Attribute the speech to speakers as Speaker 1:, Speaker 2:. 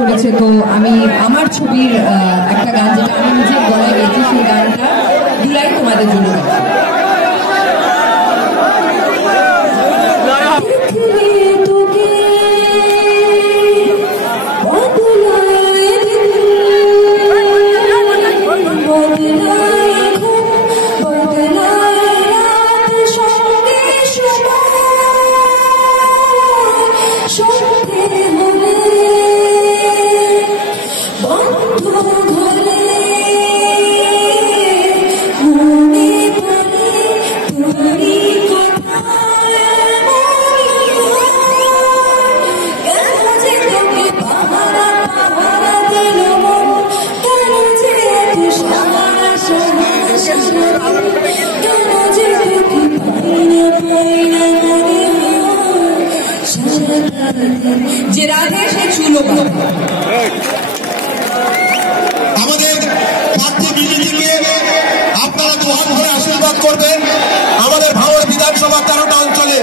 Speaker 1: করেছে তো আমি আমার ছবির একটা গান যেটা আমি নিজে গলায় গেয়েছি, সেই গানটা দুলাই তোমাদের জন্য গাইছি। যে রাধে সে চুলো
Speaker 2: আমাদের প্রার্থী বিজেপিকে আপনারা দুহাত ধরে আশীর্বাদ করবেন। আমাদের ভাঙড় বিধানসভা তেরোটা অঞ্চলে